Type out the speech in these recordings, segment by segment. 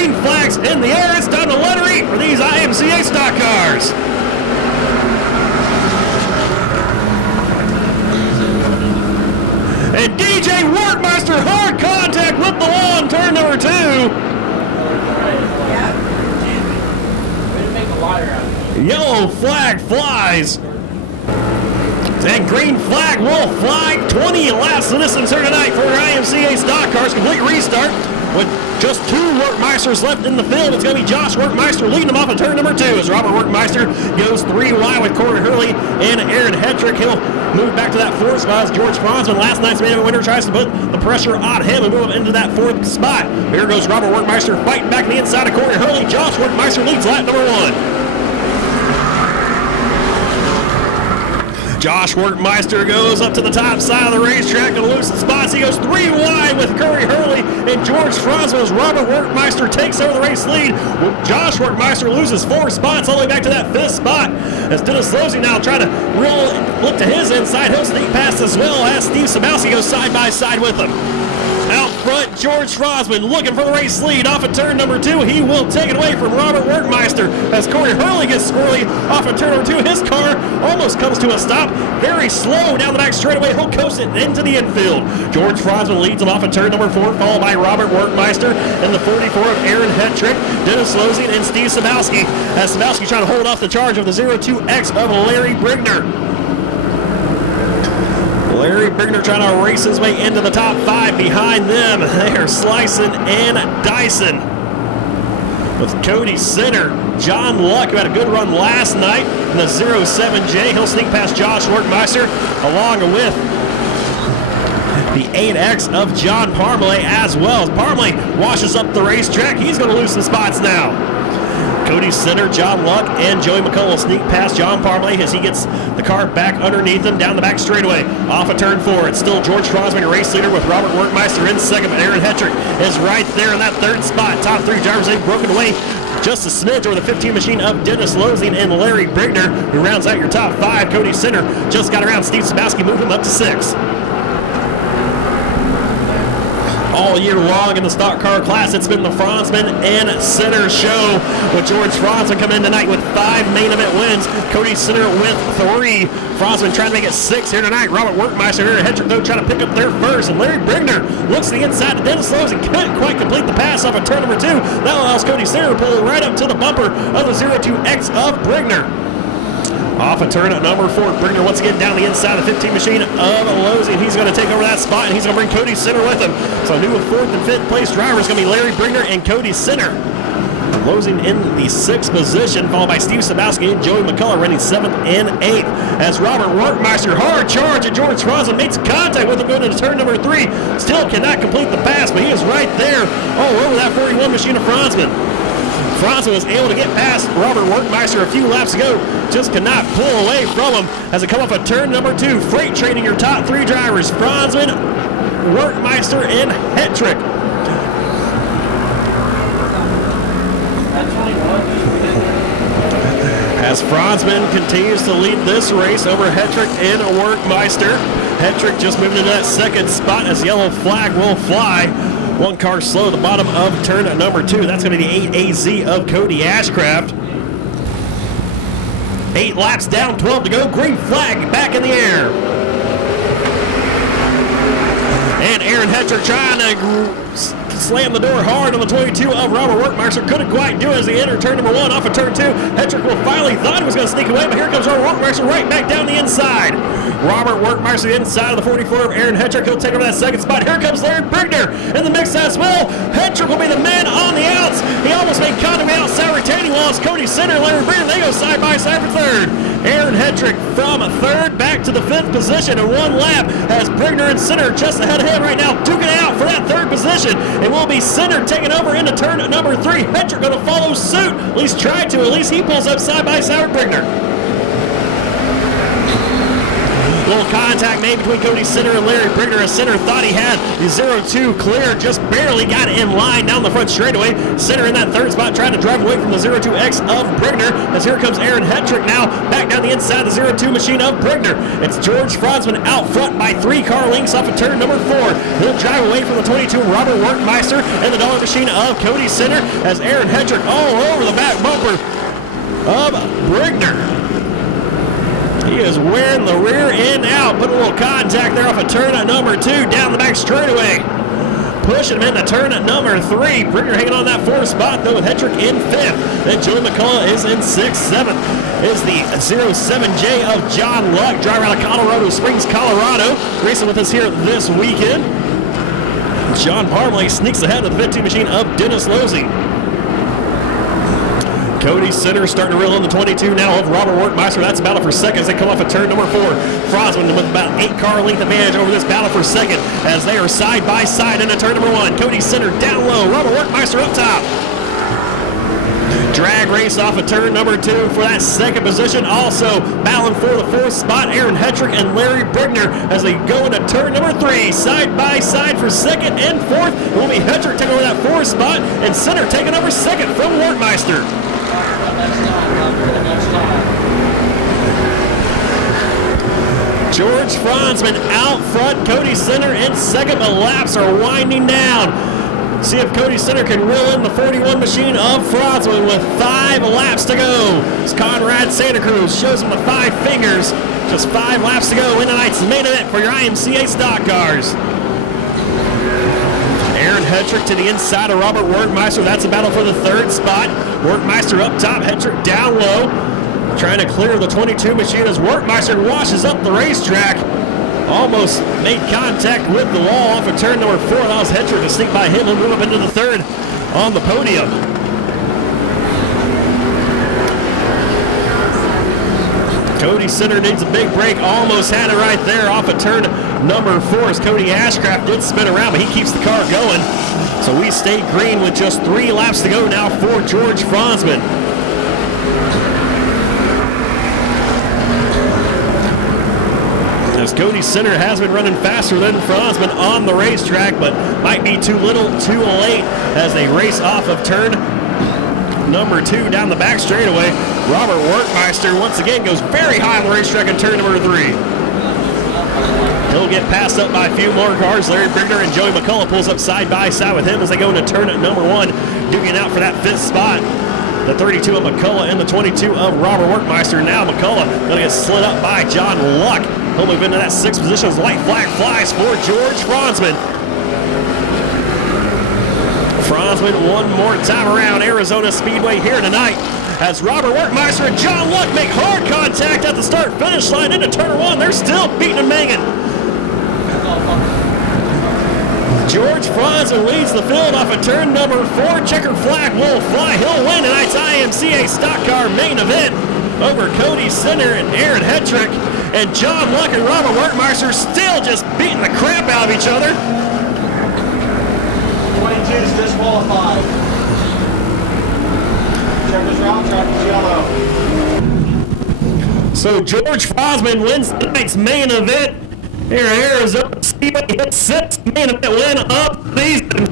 green flags in the air. It's time to letter E for these IMCA stock cars. And DJ Workmeister, hard contact with the wall on turn number 2. Yellow flag flies. And green flag will fly. 20 laps in this insert tonight for IMCA stock cars. Complete restart with just 2 Workmeisters left in the field. It's going to be Josh Workmeister leading them off in turn number 2 as Robert Workmeister goes 3 wide with Corey Hurley and Aaron Hetrick. He'll move back to that 4th spot as George Franzman, last night's man of the winner, tries to put the pressure on him and move him into that 4th spot. Here goes Robert Workmeister fighting back on the inside of Corey Hurley. Josh Workmeister leads lap number 1. Josh Workmeister goes up to the top side of the racetrack and loses spots. He goes 3 wide with Corey Hurley and George Franzman as Robert Workmeister takes over the race lead. Josh Workmeister loses 4 spots all the way back to that 5th spot as Dennis Losey now trying to look to his inside. He'll sneak past as well as Steve Sabowski goes side by side with him. Out front, George Franzman looking for the race lead off of turn number 2. He will take it away from Robert Workmeister as Corey Hurley gets squirrely off of turn number 2. His car almost comes to a stop. Very slow down the back straightaway. He'll coast it into the infield. George Franzman leads him off of turn number 4, followed by Robert Workmeister and the 44 of Aaron Hetrick, Dennis Losey, and Steve Sabowski. As Sabowski trying to hold off the charge of the 02X of Larry Brigner. Larry Brigner trying to race his way into the top 5. Behind them, they're slicing and dicing. With Cody Center, John Luck, who had a good run last night in the 07J. He'll sneak past Josh Workmeister along with the 8X of John Parmalee as well. As Parmalee washes up the racetrack, he's going to lose some spots now. Cody Center, John Luck, and Joey McCullough will sneak past John Parmalee as he gets the car back underneath him down the back straightaway. Off of turn 4, it's still George Franzman, race leader, with Robert Workmeister in 2nd, but Aaron Hetrick is right there in that 3rd spot. Top 3 drivers, they've broken away just a smidge over the 15 machine of Dennis Losey and Larry Brigner, who rounds out your top 5. Cody Center just got around Steve Sabowski, moving him up to 6. All year long in the stock car class, it's been the Franzman and Center show, with George Franzman coming in tonight with 5 main event wins. Cody Center with 3. Franzman trying to make it 6 here tonight. Robert Workmeister here at Hetrick, though, trying to pick up their 1st. And Larry Brigner looks to the inside to Dennis Losey and couldn't quite complete the pass off of turn number 2. That allows Cody Center to pull right up to the bumper of the 02X of Brigner. Off of turn number 4, Brigner once again down the inside of the 15 machine of Losey, and he's going to take over that spot, and he's going to bring Cody Center with him. So new 4th and 5th place driver is going to be Larry Brigner and Cody Center. Losey in the 6th position, followed by Steve Sabowski and Joey McCullough running 7th and 8th. As Robert Workmeister, hard charge, and George Franzman makes contact with him going into turn number 3. Still cannot complete the pass, but he is right there all over that 41 machine of Franzman. Franzman was able to get past Robert Workmeister a few laps ago, just cannot pull away from him as it come off of turn number 2. Freight training your top 3 drivers, Franzman, Workmeister, and Hetrick. As Franzman continues to lead this race over Hetrick and Workmeister. Hetrick just moving into that 2nd spot as the yellow flag will fly. 1 car slow at the bottom of turn number 2. That's going to be the 8AZ of Cody Ashcraft. 8 laps down, 12 to go. Green flag back in the air. And Aaron Hetrick trying to slam the door hard on the 22 of Robert Workmeister. Couldn't quite do it as he entered turn number 1 off of turn 2. Hetrick will finally thought he was going to sneak away, but here comes Robert Workmeister right back down the inside. Robert Workmeister inside of the 44 of Aaron Hetrick. He'll take over that 2nd spot. Here comes Larry Brigner in the mix as well. Hetrick will be the man on the outs. He almost made contact with outside retaining wall as Cody Center and Larry Brigner, they go side by side for 3rd. Aaron Hetrick from 3rd back to the 5th position in 1 lap as Brigner and Center just ahead of him right now, duking it out for that 3rd position. It will be Center taking over into turn number 3. Hetrick going to follow suit, at least try to. At least he pulls up side by side with Brigner. Little contact made between Cody Sinner and Larry Brigner. As Sinner thought he had the 0-2 clear, just barely got it in line down the front straightaway. Sinner in that third spot trying to drive away from the 0-2X of Brigner. As here comes Aaron Hetrick now back down the inside of the 0-2 machine of Brigner. It's George Franzman out front by 3 car lengths off of turn number 4. He'll drive away from the 22 Robert Workmeister and the dollar machine of Cody Sinner as Aaron Hetrick all over the back bumper of Brigner. He is wearing the rear end out. Put a little contact there off of turn at number 2 down the back straightaway. Pushing him into turn at number 3. Brigner hanging on that 4th spot though with Hetrick in 5th. Then Joey McCullough is in 6th. 7th is the 07J of John Luck, driver out of Colorado Springs, Colorado, racing with us here this weekend. John Parmalee sneaks ahead of the 15 machine of Dennis Losey. Cody Sinner starting to reel in the 22 now of Robert Workmeister. That's battle for second as they come off of turn number 4. Franzman with about 8 car length advantage over this battle for second as they are side by side into turn number 1. Cody Sinner down low, Robert Workmeister up top. Drag race off of turn number 2 for that second position. Also battling for the 4th spot, Aaron Hetrick and Larry Brigner as they go into turn number 3. Side by side for second and 4th. It will be Hetrick taking over that 4th spot and Sinner taking over second from Workmeister. George Franzman out front, Cody Sinner in second. The laps are winding down. See if Cody Sinner can reel in the 41 machine of Franzman with 5 laps to go. It's Conrad Santa Cruz shows him the 5 fingers. Just 5 laps to go in tonight's main event for your IMCA stock cars. Aaron Hetrick to the inside of Robert Workmeister. That's a battle for the 3rd spot. Workmeister up top, Hetrick down low. Trying to clear the 22 machine as Workmeister washes up the racetrack. Almost made contact with the wall off of turn number 4. Allows Hetrick to sneak by him and move up into the 3rd on the podium. Cody Sinner needs a big break. Almost had it right there off of turn number 4 as Cody Ashcraft did spin around, but he keeps the car going. So we stay green with just 3 laps to go now for George Franzman. As Cody Sinner has been running faster than Franzman on the racetrack, but might be too little too late as they race off of turn number 2 down the back straightaway. Robert Workmeister once again goes very high on the racetrack in turn number 3. He'll get passed up by a few more cars. Larry Brigner and Joey McCullough pulls up side by side with him as they go into turn at number 1, duking out for that 5th spot. The 32 of McCullough and the 22 of Robert Workmeister. Now McCullough going to get slid up by John Luck. He'll move into that 6th position as white flag flies for George Franzman. Franzman one more time around Arizona Speedway here tonight as Robert Workmeister and John Luck make hard contact at the start-finish line into turn 1. They're still beating and banging. George Franzman leads the field off of turn number 4. Checkered flag will fly. He'll win tonight's IMCA stock car main event over Cody Sinner and Aaron Hetrick. And John Luck and Robert Workmeister still just beating the crap out of each other. 22 is disqualified. Checkers round, track is yellow. So George Franzman wins tonight's main event here in Arizona Speedway. Hits 6th main event win of the season.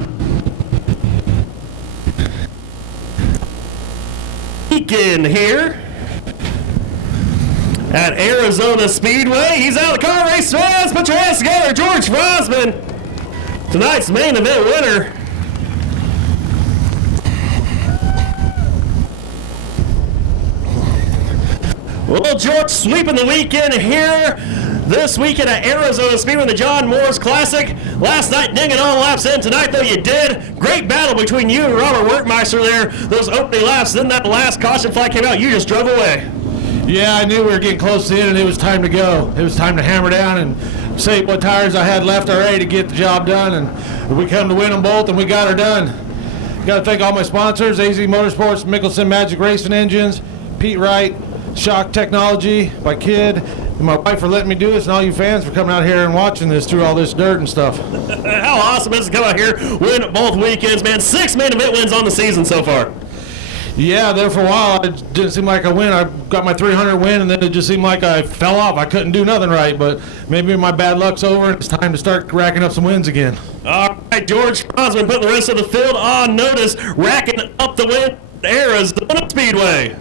Weekend here at Arizona Speedway. He's out of the car race. Fans, put your hands together. George Franzman, tonight's main event winner. Well, George sweeping the weekend here this weekend at Arizona Speedway in the John Morris Classic. Last night, dinging all laps in. Tonight, though, you did. Great battle between you and Robert Workmeister there. Those opening laps. Then that last caution flag came out. You just drove away. Yeah, I knew we were getting close to the end, and it was time to go. It was time to hammer down and see what tires I had left already to get the job done. And we come to win them both, and we got her done. Got to thank all my sponsors: AZ Motorsports, Mickelson Magic Racing Engines, Pete Wright, Shock Technology, my kid, and my wife for letting me do this, and all you fans for coming out here and watching this through all this dirt and stuff. How awesome is it to come out here, win both weekends, man. 6 main event wins on the season so far. Yeah, there for a while, it didn't seem like I win. I got my 300 win, and then it just seemed like I fell off. I couldn't do nothing right, but maybe my bad luck's over, and it's time to start racking up some wins again. All right, George Franzman putting the rest of the field on notice, racking up the win. Era's the Speedway.